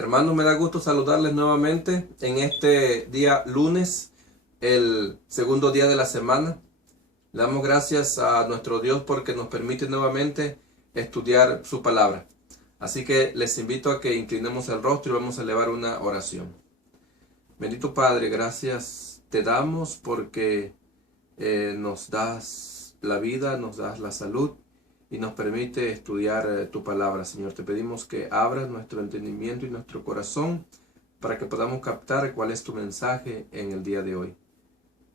Hermanos, me da gusto saludarles nuevamente en este día lunes, el segundo día de la semana. Le damos gracias a nuestro Dios porque nos permite nuevamente estudiar su palabra. Así que les invito a que inclinemos el rostro y vamos a elevar una oración. Bendito Padre, gracias te damos porque nos das la vida, nos das la salud y nos permite estudiar tu palabra. Señor, te pedimos que abras nuestro entendimiento y nuestro corazón para que podamos captar cuál es tu mensaje en el día de hoy.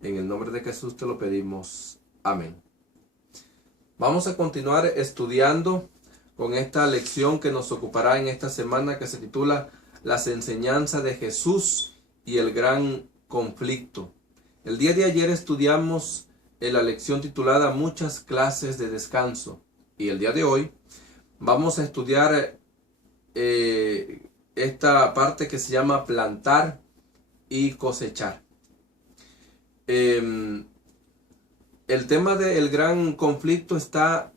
En el nombre de Jesús te lo pedimos. Amén. Vamos a continuar estudiando con esta lección que nos ocupará en esta semana, que se titula Las enseñanzas de Jesús y el gran conflicto. El día de ayer estudiamos la lección titulada Muchas clases de descanso. Y el día de hoy vamos a estudiar esta parte que se llama plantar y cosechar. El tema del gran conflicto está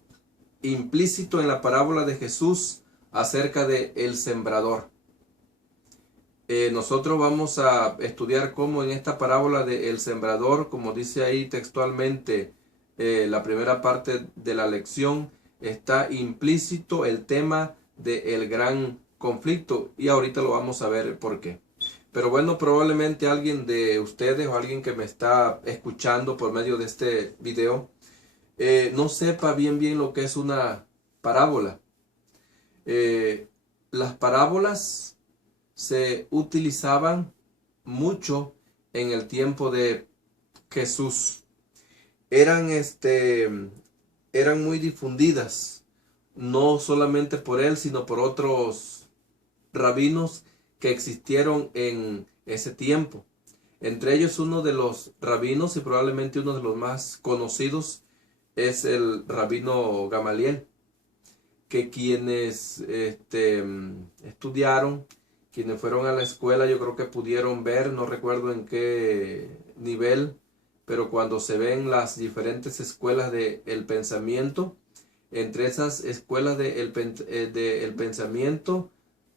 implícito en la parábola de Jesús acerca de el sembrador. Nosotros vamos a estudiar cómo en esta parábola de el sembrador, como dice ahí textualmente la primera parte de la lección, está implícito el tema del gran conflicto, y ahorita lo vamos a ver por qué. Pero bueno, probablemente alguien de ustedes o alguien que me está escuchando por medio de este video no sepa bien lo que es una parábola. Las parábolas se utilizaban mucho en el tiempo de Jesús. Eran muy difundidas, no solamente por él, sino por otros rabinos que existieron en ese tiempo. Entre ellos, uno de los rabinos y probablemente uno de los más conocidos es el rabino Gamaliel, que quienes estudiaron, quienes fueron a la escuela, yo creo que pudieron ver, no recuerdo en qué nivel, pero cuando se ven las diferentes escuelas del pensamiento, entre esas escuelas del pensamiento,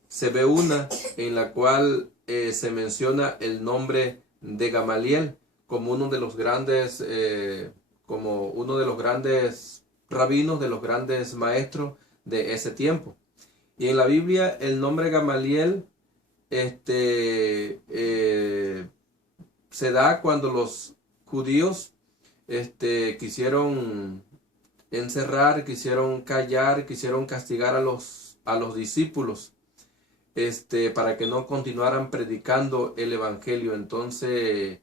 se ve una en la cual se menciona el nombre de Gamaliel como uno de los grandes, rabinos, de los grandes maestros de ese tiempo. Y en la Biblia el nombre Gamaliel se da cuando los judíos quisieron encerrar, quisieron callar, quisieron castigar a los discípulos para que no continuaran predicando el evangelio. Entonces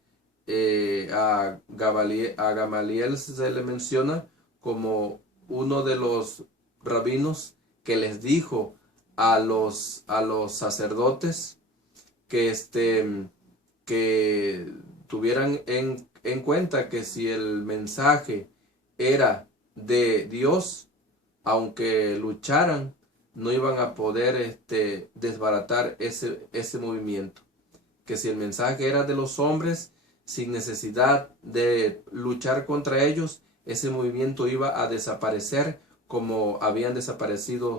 a Gamaliel se le menciona como uno de los rabinos que les dijo a los sacerdotes que tuvieran en cuenta que si el mensaje era de Dios, aunque lucharan, no iban a poder desbaratar ese movimiento. Que si el mensaje era de los hombres, sin necesidad de luchar contra ellos, ese movimiento iba a desaparecer como habían desaparecido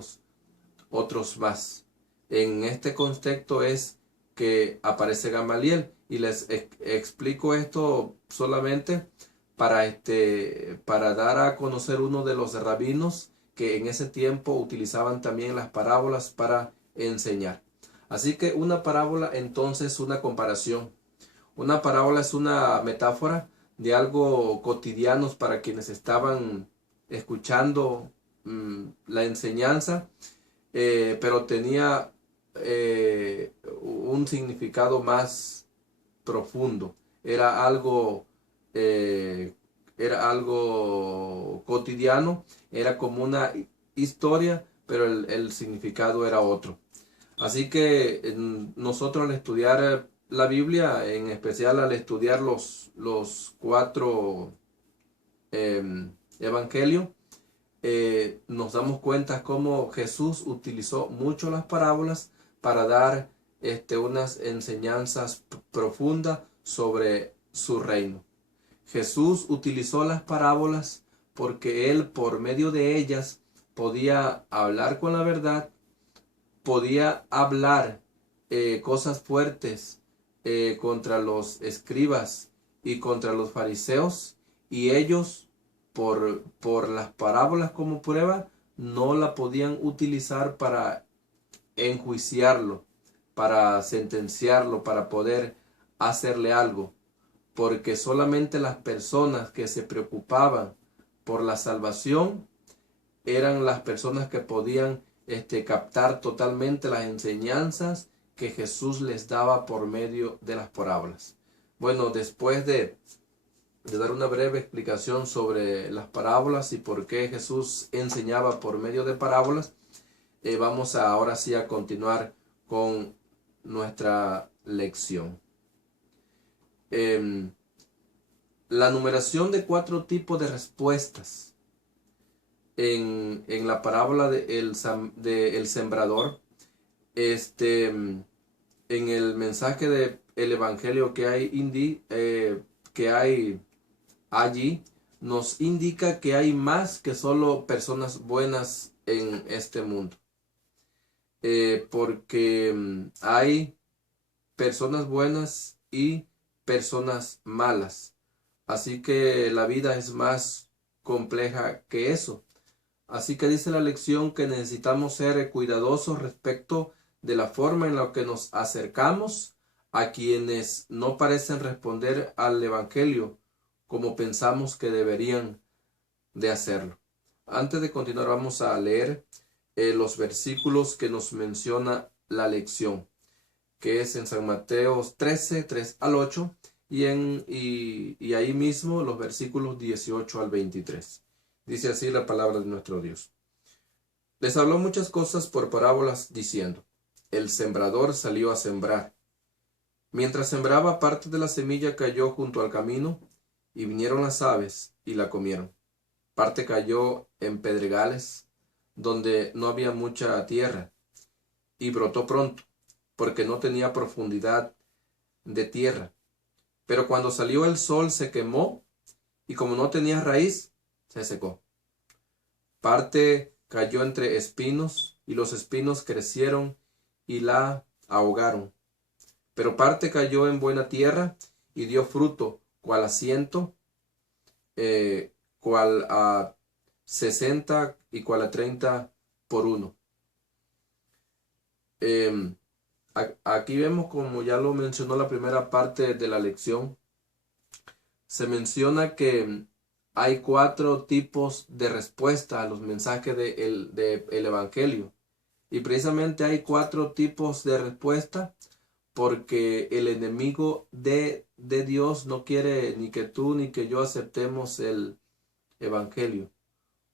otros más. En este contexto es que aparece Gamaliel, y les explico esto solamente para dar a conocer uno de los rabinos que en ese tiempo utilizaban también las parábolas para enseñar. Así que una parábola entonces es una comparación. Una parábola es una metáfora de algo cotidiano para quienes estaban escuchando la enseñanza, pero tenía un significado más profundo. Era algo cotidiano, era como una historia, pero el significado era otro. Así que nosotros al estudiar la Biblia, en especial al estudiar los cuatro evangelios, nos damos cuenta cómo Jesús utilizó mucho las parábolas para dar unas enseñanzas profundas sobre su reino. Jesús utilizó las parábolas porque él, por medio de ellas, podía hablar con la verdad, podía hablar cosas fuertes contra los escribas y contra los fariseos, y ellos por las parábolas como prueba no la podían utilizar para enjuiciarlo, para sentenciarlo, para poder hacerle algo, porque solamente las personas que se preocupaban por la salvación eran las personas que podían captar totalmente las enseñanzas que Jesús les daba por medio de las parábolas. Bueno, después de dar una breve explicación sobre las parábolas y por qué Jesús enseñaba por medio de parábolas, vamos ahora sí a continuar con nuestra lección. La numeración de 4 tipos de respuestas en la parábola del sembrador, en el mensaje del evangelio que hay allí, nos indica que hay más que solo personas buenas en este mundo, porque hay personas buenas y personas malas, así que la vida es más compleja que eso. Así que dice la lección que necesitamos ser cuidadosos respecto de la forma en la que nos acercamos a quienes no parecen responder al evangelio como pensamos que deberían de hacerlo. Antes de continuar, vamos a leer los versículos que nos menciona la lección, que es en San Mateo 13, 3 al 8, y ahí mismo los versículos 18 al 23. Dice así la palabra de nuestro Dios. Les habló muchas cosas por parábolas, diciendo: el sembrador salió a sembrar. Mientras sembraba, parte de la semilla cayó junto al camino, y vinieron las aves y la comieron. Parte cayó en pedregales, donde no había mucha tierra, y brotó pronto, porque no tenía profundidad de tierra. Pero cuando salió el sol se quemó, y como no tenía raíz, se secó. Parte cayó entre espinos, y los espinos crecieron y la ahogaron. Pero parte cayó en buena tierra, y dio fruto, cual a 100, cual a 60 y cual a 30 por uno. Aquí vemos, como ya lo mencionó la primera parte de la lección, se menciona que hay 4 tipos de respuesta a los mensajes del evangelio. Y precisamente hay 4 tipos de respuesta porque el enemigo de Dios no quiere ni que tú ni que yo aceptemos el evangelio.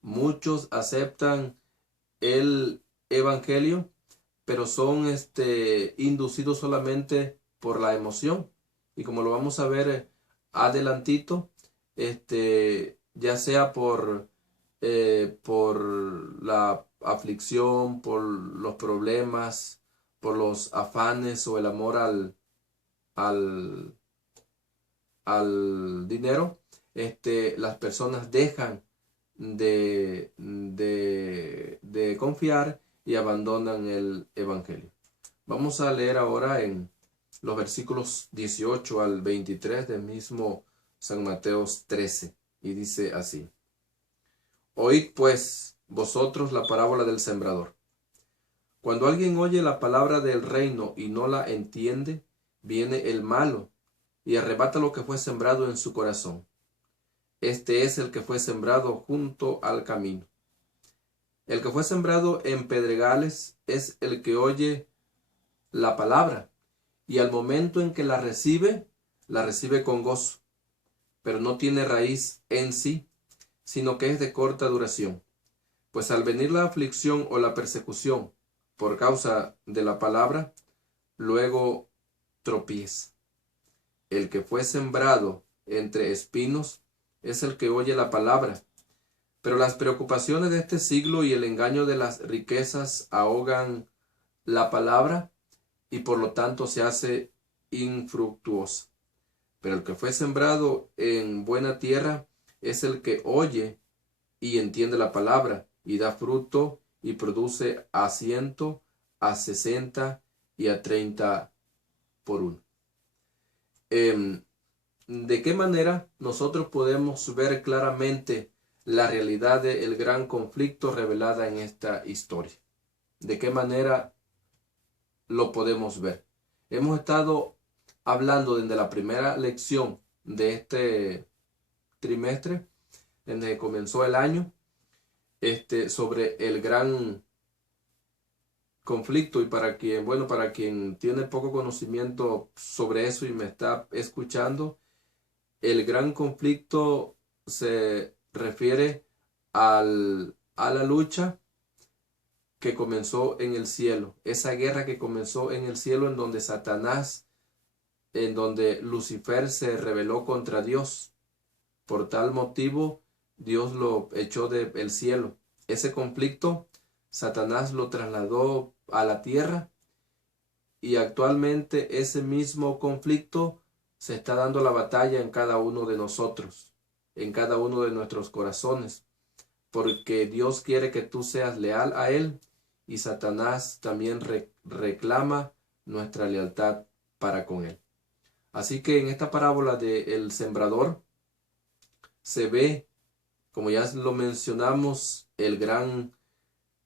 Muchos aceptan el evangelio, pero son inducidos solamente por la emoción. Y como lo vamos a ver adelantito, ya sea por la aflicción, por los problemas, por los afanes o el amor al dinero, las personas dejan de confiar y abandonan el evangelio. Vamos a leer ahora en los versículos 18 al 23 del mismo San Mateo 13, y dice así: Oíd pues vosotros la parábola del sembrador. Cuando alguien oye la palabra del reino y no la entiende, viene el malo y arrebata lo que fue sembrado en su corazón. Este es el que fue sembrado junto al camino. El que fue sembrado en pedregales es el que oye la palabra, y al momento en que la recibe con gozo, pero no tiene raíz en sí, sino que es de corta duración. Pues al venir la aflicción o la persecución por causa de la palabra, luego tropieza. El que fue sembrado entre espinos es el que oye la palabra, pero las preocupaciones de este siglo y el engaño de las riquezas ahogan la palabra y por lo tanto se hace infructuosa. Pero el que fue sembrado en buena tierra es el que oye y entiende la palabra y da fruto y produce a 100, a 60 y a 30 por 1. ¿De qué manera nosotros podemos ver claramente la realidad del gran conflicto revelada en esta historia? ¿De qué manera lo podemos ver? Hemos estado hablando desde la primera lección de este trimestre, desde que comenzó el año, sobre el gran conflicto, y para quien tiene poco conocimiento sobre eso y me está escuchando, el gran conflicto se refiere a la lucha que comenzó en el cielo, esa guerra que comenzó en el cielo en donde Lucifer se rebeló contra Dios. Por tal motivo, Dios lo echó del cielo. Ese conflicto, Satanás lo trasladó a la tierra, y actualmente ese mismo conflicto se está dando la batalla en cada uno de nosotros, en cada uno de nuestros corazones, porque Dios quiere que tú seas leal a Él, y Satanás también reclama nuestra lealtad para con Él. Así que en esta parábola del sembrador se ve, como ya lo mencionamos, el gran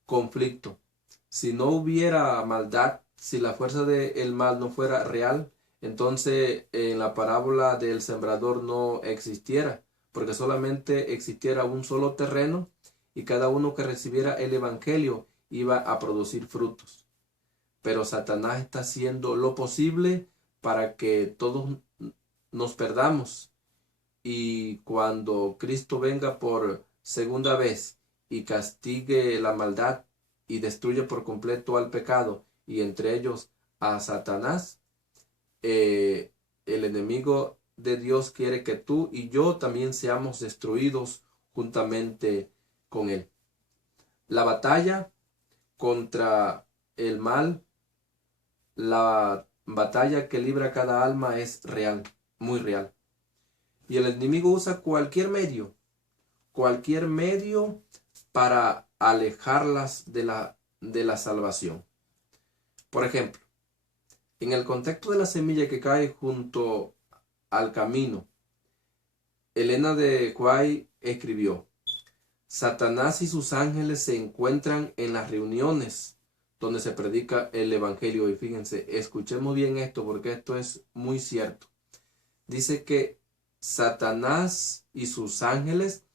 conflicto. Si no hubiera maldad, si la fuerza del mal no fuera real, entonces en la parábola del sembrador no existiera, porque solamente existiera un solo terreno y cada uno que recibiera el evangelio iba a producir frutos. Pero Satanás está haciendo lo posible para que todos nos perdamos, y cuando Cristo venga por segunda vez y castigue la maldad y destruye por completo al pecado, y entre ellos a Satanás, el enemigo de Dios quiere que tú y yo también seamos destruidos juntamente con él. La batalla contra el mal, la batalla que libra cada alma, es real, muy real. Y el enemigo usa cualquier medio para alejarlas de la salvación. Por ejemplo, en el contexto de la semilla que cae junto al camino, Elena de White escribió: Satanás y sus ángeles se encuentran en las reuniones donde se predica el evangelio. Y fíjense, escuchemos bien esto, porque esto es muy cierto. Dice que Satanás y sus ángeles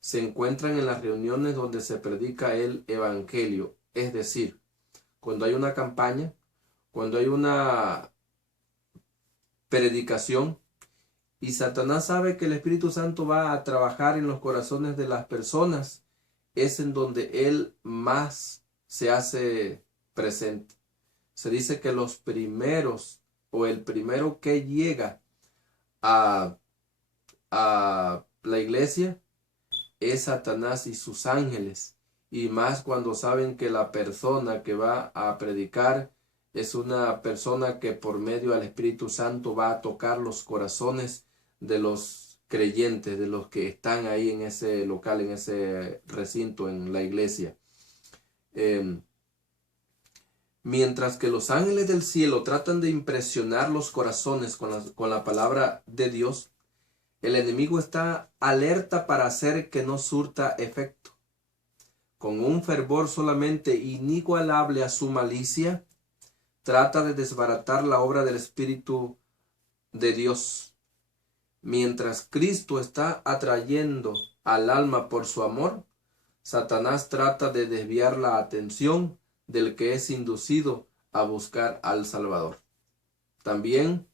se encuentran en las reuniones donde se predica el evangelio. Es decir, cuando hay una campaña, cuando hay una predicación, y Satanás sabe que el Espíritu Santo va a trabajar en los corazones de las personas, es en donde él más se hace presente. Se dice que los primeros, o el primero que llega a la iglesia, es Satanás y sus ángeles, y más cuando saben que la persona que va a predicar es una persona que por medio del Espíritu Santo va a tocar los corazones de los creyentes, de los que están ahí en ese local, en ese recinto, en la iglesia. Mientras que los ángeles del cielo tratan de impresionar los corazones con la palabra de Dios, el enemigo está alerta para hacer que no surta efecto. Con un fervor solamente inigualable a su malicia, trata de desbaratar la obra del Espíritu de Dios. Mientras Cristo está atrayendo al alma por su amor, Satanás trata de desviar la atención del que es inducido a buscar al Salvador. También,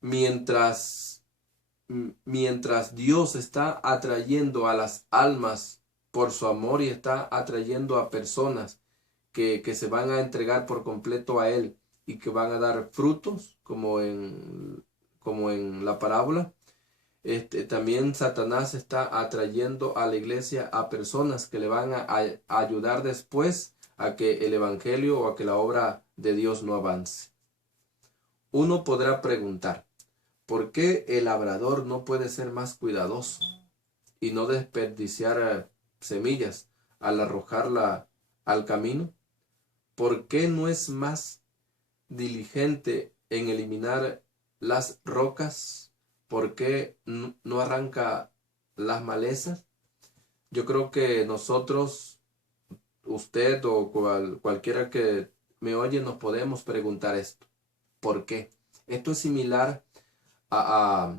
mientras Dios está atrayendo a las almas por su amor y está atrayendo a personas que se van a entregar por completo a Él y que van a dar frutos, como en la parábola, también Satanás está atrayendo a la iglesia a personas que le van a ayudar después a que el evangelio o a que la obra de Dios no avance. Uno podrá preguntar: ¿por qué el labrador no puede ser más cuidadoso y no desperdiciar semillas al arrojarla al camino? ¿Por qué no es más diligente en eliminar las rocas? ¿Por qué no arranca las malezas? Yo creo que nosotros, usted o cualquiera que me oye, nos podemos preguntar esto. ¿Por qué? Esto es similar a,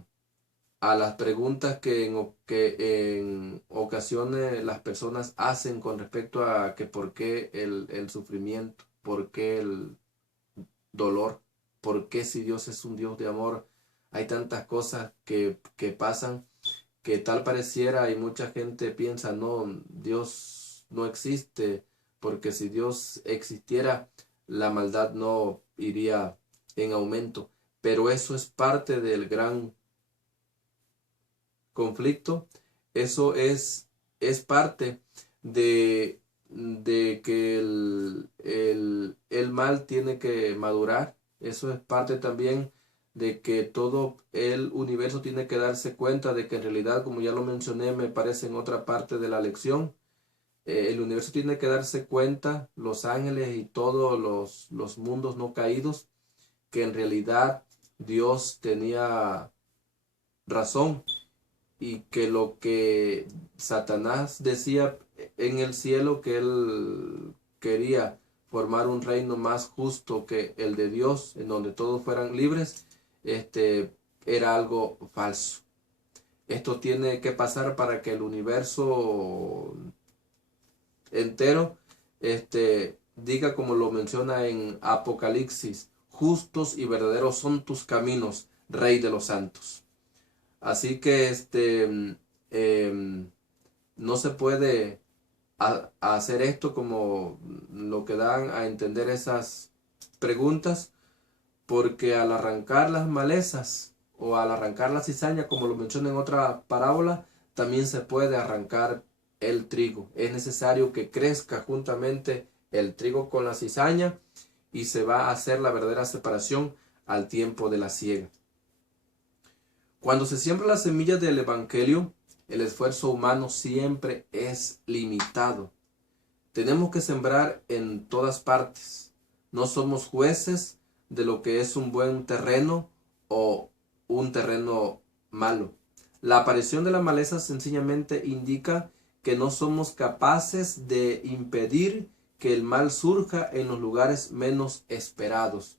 a las preguntas que en ocasiones las personas hacen con respecto a que por qué el sufrimiento, por qué el dolor, por qué si Dios es un Dios de amor, hay tantas cosas que pasan que tal pareciera y mucha gente piensa, no, Dios no existe, porque si Dios existiera, la maldad no iría en aumento. Pero eso es parte del gran conflicto, eso es parte de que el mal tiene que madurar, eso es parte también de que todo el universo tiene que darse cuenta de que en realidad, como ya lo mencioné, me parece en otra parte de la lección, el universo tiene que darse cuenta, los ángeles y todos los mundos no caídos, que en realidad Dios tenía razón y que lo que Satanás decía en el cielo, que él quería formar un reino más justo que el de Dios, en donde todos fueran libres, era algo falso. Esto tiene que pasar para que el universo entero diga, como lo menciona en Apocalipsis: justos y verdaderos son tus caminos, Rey de los santos. Así que no se puede hacer esto como lo que dan a entender esas preguntas, porque al arrancar las malezas o al arrancar la cizaña, como lo menciona en otra parábola, también se puede arrancar el trigo. Es necesario que crezca juntamente el trigo con la cizaña y se va a hacer la verdadera separación al tiempo de la siega. Cuando se siembra la semilla del Evangelio, el esfuerzo humano siempre es limitado. Tenemos que sembrar en todas partes. No somos jueces de lo que es un buen terreno o un terreno malo. La aparición de la maleza sencillamente indica que no somos capaces de impedir que el mal surja en los lugares menos esperados.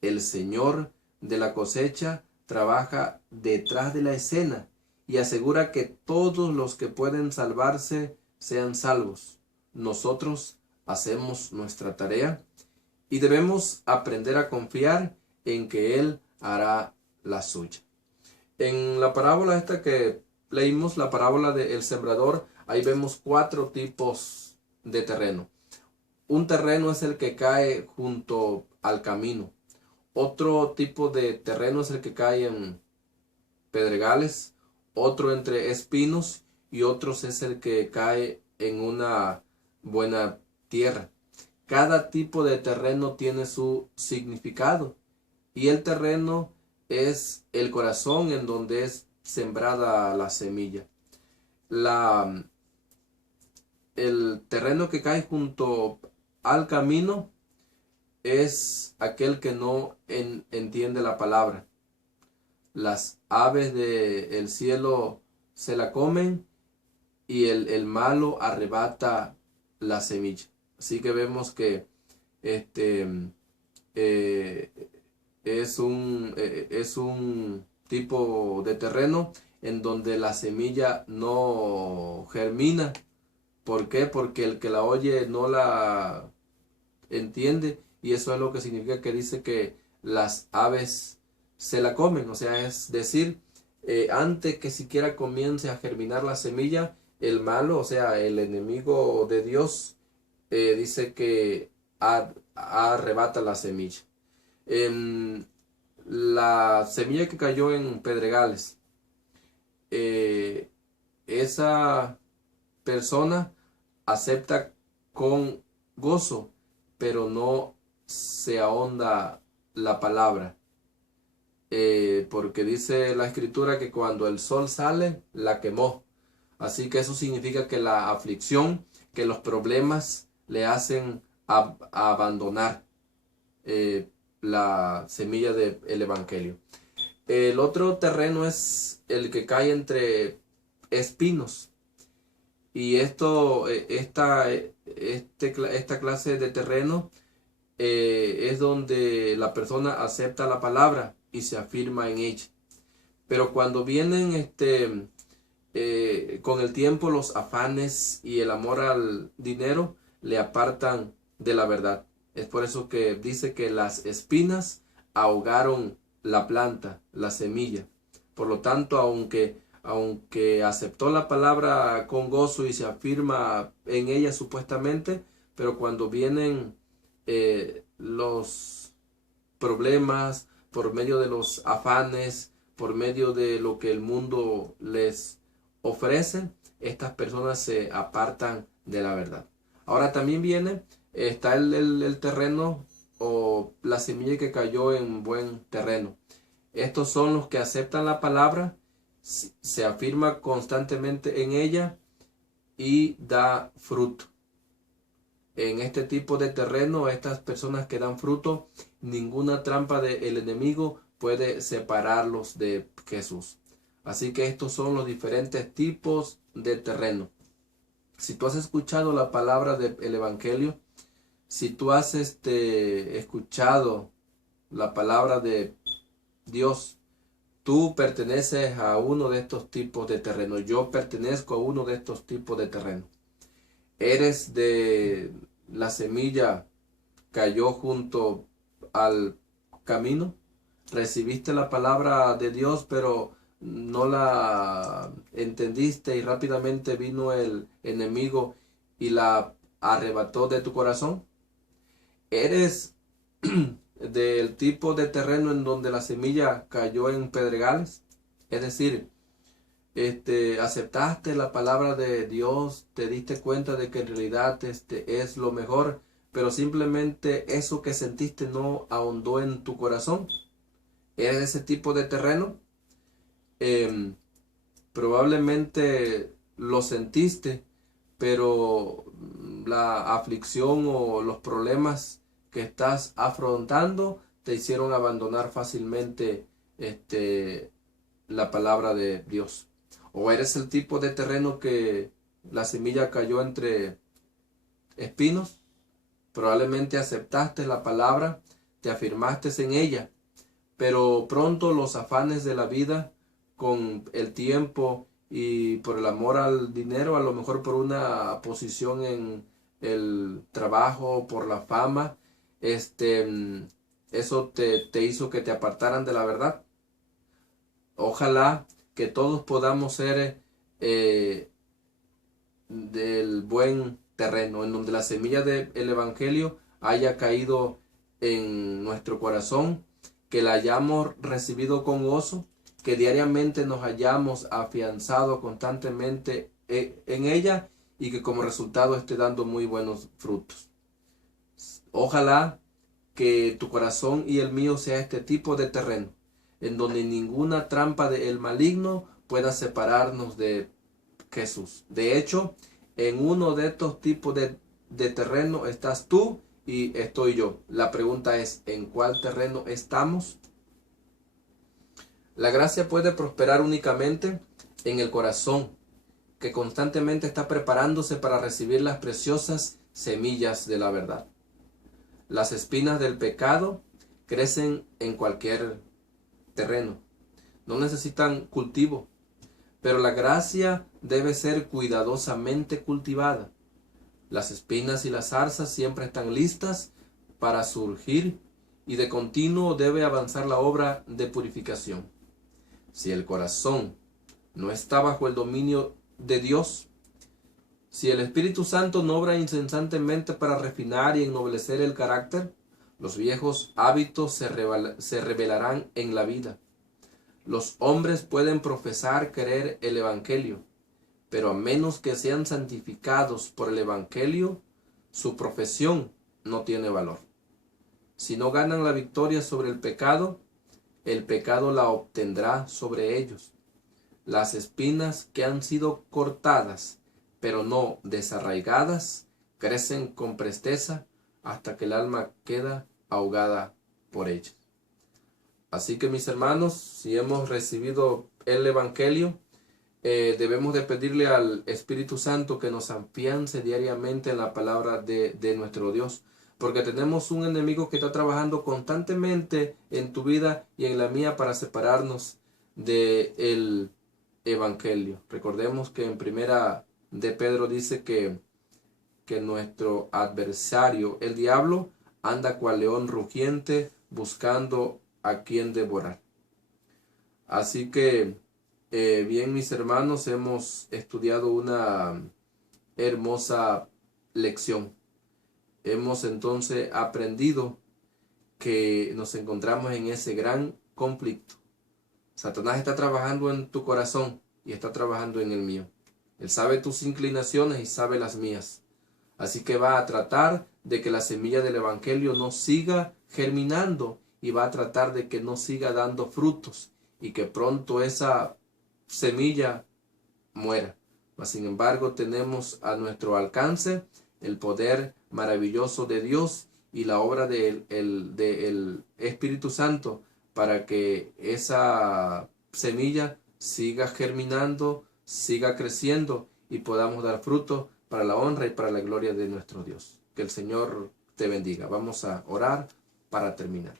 El Señor de la cosecha trabaja detrás de la escena y asegura que todos los que pueden salvarse sean salvos. Nosotros hacemos nuestra tarea y debemos aprender a confiar en que Él hará la suya. En la parábola esta que leímos, la parábola del sembrador, ahí vemos 4 tipos de terreno. Un terreno es el que cae junto al camino. Otro tipo de terreno es el que cae en pedregales, otro entre espinos y otros es el que cae en una buena tierra. Cada tipo de terreno tiene su significado y el terreno es el corazón en donde es sembrada la semilla. El terreno que cae junto al camino es aquel que no entiende la palabra. Las aves del cielo se la comen y el malo arrebata la semilla. Así que vemos que es un tipo de terreno en donde la semilla no germina. ¿Por qué? Porque el que la oye no la entiende, y eso es lo que significa que dice que las aves se la comen. O sea, es decir, antes que siquiera comience a germinar la semilla, el malo, o sea, el enemigo de Dios, dice que arrebata la semilla. La semilla que cayó en pedregales, esa persona acepta con gozo, pero no se ahonda la palabra, porque dice la escritura que cuando el sol sale, la quemó. Así que eso significa que la aflicción, que los problemas le hacen abandonar. la semilla del Evangelio. El otro terreno es el que cae entre espinos. Y esta clase de terreno es donde la persona acepta la palabra y se afirma en ella. Pero cuando vienen con el tiempo los afanes y el amor al dinero le apartan de la verdad. Es por eso que dice que las espinas ahogaron la planta, la semilla. Por lo tanto, aunque aceptó la palabra con gozo y se afirma en ella supuestamente, pero cuando vienen los problemas por medio de los afanes, por medio de lo que el mundo les ofrece, estas personas se apartan de la verdad. Ahora también está el terreno o la semilla que cayó en buen terreno. Estos son los que aceptan la palabra, se afirma constantemente en ella y da fruto. En este tipo de terreno, estas personas que dan fruto, ninguna trampa del enemigo puede separarlos de Jesús. Así que estos son los diferentes tipos de terreno. Si tú has escuchado la palabra del Evangelio, si tú has escuchado la palabra de Dios, tú perteneces a uno de estos tipos de terreno. Yo pertenezco a uno de estos tipos de terreno. Eres de la semilla, cayó junto al camino, recibiste la palabra de Dios, pero no la entendiste y rápidamente vino el enemigo y la arrebató de tu corazón. Eres del tipo de terreno en donde la semilla cayó en pedregales, es decir, aceptaste la palabra de Dios, te diste cuenta de que en realidad es lo mejor, pero simplemente eso que sentiste no ahondó en tu corazón. ¿Eres de ese tipo de terreno? Probablemente lo sentiste, pero la aflicción o los problemas que estás afrontando te hicieron abandonar fácilmente la palabra de Dios. O eres el tipo de terreno que la semilla cayó entre espinos, probablemente aceptaste la palabra, te afirmaste en ella, pero pronto los afanes de la vida, con el tiempo y por el amor al dinero, a lo mejor por una posición en el trabajo, por la fama, eso te hizo que te apartaran de la verdad. Ojalá que todos podamos ser del buen terreno, en donde la semilla del Evangelio haya caído en nuestro corazón, que la hayamos recibido con gozo, que diariamente nos hayamos afianzado constantemente en ella y que como resultado esté dando muy buenos frutos. Ojalá que tu corazón y el mío sea este tipo de terreno, en donde ninguna trampa del maligno pueda separarnos de Jesús. De hecho, en uno de estos tipos de terreno estás tú y estoy yo. La pregunta es, ¿en cuál terreno estamos? La gracia puede prosperar únicamente en el corazón, que constantemente está preparándose para recibir las preciosas semillas de la verdad. Las espinas del pecado crecen en cualquier terreno. No necesitan cultivo, pero la gracia debe ser cuidadosamente cultivada. Las espinas y las zarzas siempre están listas para surgir y de continuo debe avanzar la obra de purificación. Si el corazón no está bajo el dominio de Dios, si el Espíritu Santo no obra incesantemente para refinar y ennoblecer el carácter, los viejos hábitos se revelarán en la vida. Los hombres pueden profesar querer el Evangelio, pero a menos que sean santificados por el Evangelio, su profesión no tiene valor. Si no ganan la victoria sobre el pecado la obtendrá sobre ellos. Las espinas que han sido cortadas, pero no desarraigadas, crecen con presteza hasta que el alma queda ahogada por por ella. Así que mis hermanos, si hemos recibido el Evangelio, debemos de pedirle al Espíritu Santo que nos afiance diariamente en la palabra de nuestro Dios, porque tenemos un enemigo que está trabajando constantemente en tu vida y en la mía para separarnos del Evangelio. Recordemos que en primera de Pedro dice que nuestro adversario, el diablo, anda cual león rugiente buscando a quien devorar. Así que, bien mis hermanos, hemos estudiado una hermosa lección. Hemos entonces aprendido que nos encontramos en ese gran conflicto. Satanás está trabajando en tu corazón y está trabajando en el mío. Él sabe tus inclinaciones y sabe las mías. Así que va a tratar de que la semilla del Evangelio no siga germinando y va a tratar de que no siga dando frutos y que pronto esa semilla muera. Mas sin embargo tenemos a nuestro alcance el poder maravilloso de Dios y la obra del Espíritu Santo para que esa semilla siga germinando, siga creciendo y podamos dar fruto para la honra y para la gloria de nuestro Dios. Que el Señor te bendiga. Vamos a orar para terminar.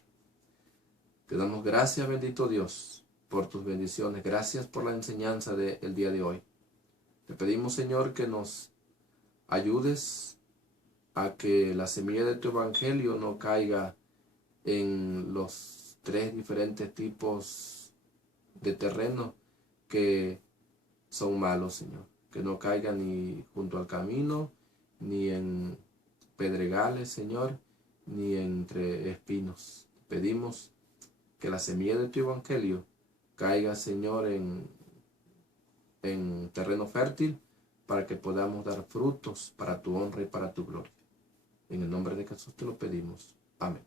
Te damos gracias, bendito Dios, por tus bendiciones. Gracias por la enseñanza del día de hoy. Te pedimos, Señor, que nos ayudes a que la semilla de tu evangelio no caiga en los 3 diferentes tipos de terreno que son malos, Señor. Que no caiga ni junto al camino, ni en pedregales, Señor, ni entre espinos. Pedimos que la semilla de tu evangelio caiga, Señor, en terreno fértil, para que podamos dar frutos para tu honra y para tu gloria. En el nombre de Jesús te lo pedimos. Amén.